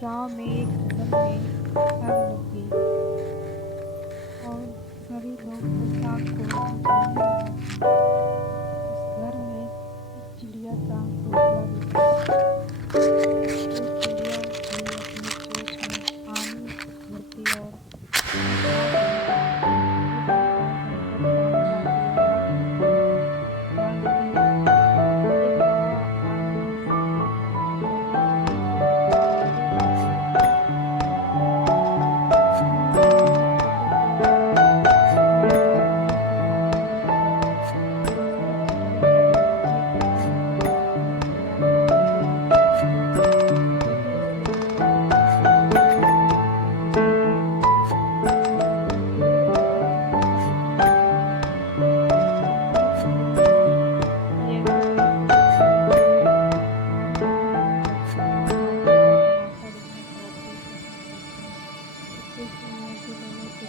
गांव में एक घर में आग लग गई और सभी लोग उस आग को बुझाने लगे। उस घर में एक चिड़िया का घोंसला भी था। वो चिड़िया भी अपनी चोंच में पानी भरती और आग बुझाती। एक दिन वह घर पर पानी लाती और झाँकती तो एक कौवा आग में से निकलती चिड़िया से कहने लगा, तुम आग बुझाते क्यों हो? मैं जलाने के लिए तैयार हूँ। दूसरी चिड़िया बोली, ये कहानी तो आपने बहुत लंबी की है, लेकिन इसे पूरा करने के लिए मैं आपको कुछ उपाय बताती हूँ। एक बार एक गांव में कहानी कहते थे कि एक बुजुर्ग बूढ़ी गांव में घूमने जाते और रात का तमाशा देखना बहुत ही पसंद करते। कुछ दिन वह भी लोगों से